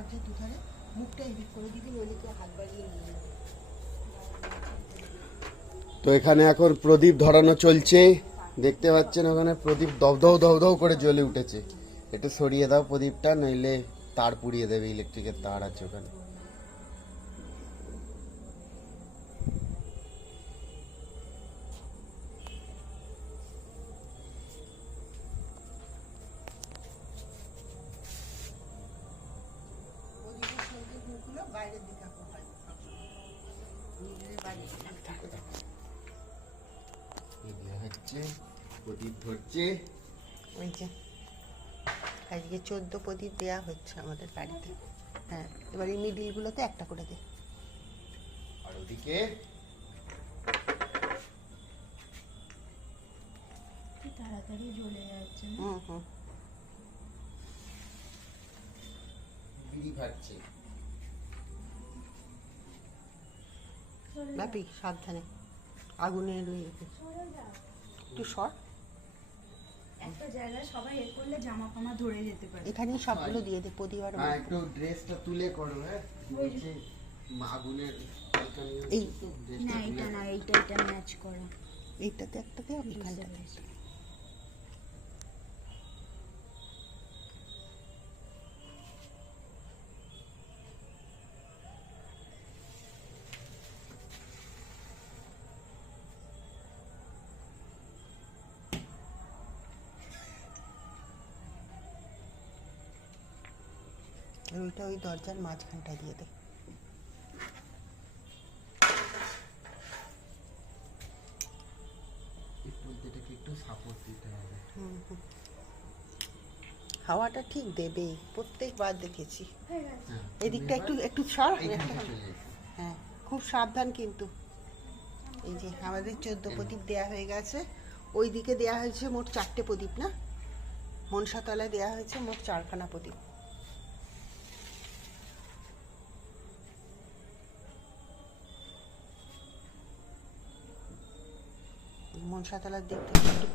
দরজার দুধারে মুখটা এদিক করে দিবি, নইলে কেউ হাত বাড়িয়ে নিয়ে যাবে। তো এখানে এখন প্রদীপ ধরানো চলছে, দেখতে পাচ্ছেন ওখানে প্রদীপ দবদব দবদব করে জ্বলে উঠেছে। একটু সরিয়ে দাও প্রদীপটা, নইলে তার পুড়িয়ে দেবে, ইলেকট্রিকের তার আছে ওখানে। প্রদীপের সংকেত মুখগুলো বাইরের দিকে হয়, নিজের বাড়ি হচ্ছে প্রদীপ ধরছে। ওই যে আজকে 14 প্রদীপ দেওয়া হচ্ছে আমাদের বাড়িতে। হ্যাঁ, এবার এই মিডিলগুলোতে একটা করে দে। আর ওদিকে তাড়াতাড়ি জ্বলে যাচ্ছে না? হুম হুম। বিড়ি ফাটছে। ব্যাপী সাবধানে, আগুনে রয়ে গেছে। একটু সর, একটা জায়গায় সবাই এ করলে জামা ফামা ধরে যেতে পারে। এখানেই সবগুলো দিয়ে দে প্রদীপ আর হ্যাঁ, একটু ড্রেসটা তুলে করো। হ্যাঁ, নিচে আগুনের হালকা নিয়ে এই তো না ড্রেসটা এটা তুলে না, এটা ম্যাচ করা। এইটাতে একটা দে, ওইখানটাতে একটা। আর ওইটা ওই দরজার মাঝখানটা দিয়ে দে। এই পর্দাটাকে একটু সাপোর্ট দিতে হবে। হাওয়াটা ঠিক দেবেই, প্রত্যেকবার দেখেছি। হয়ে গেছে। হ্যাঁ, এদিকটা একটু একটু সর, এইখানটা একটা- চলে এসো। হ্যাঁ, খুব সাবধান কিন্তু। এই যে আমাদের 14 প্রদীপ দেয়া হয়ে গেছে। ওই দিকে দেয়া হয়েছে মোট 4টে প্রদীপ, না মনসাতলায় দেয়া হয়েছে মোট 4খানা প্রদীপ। মনসাতলার দিক থেকে একটু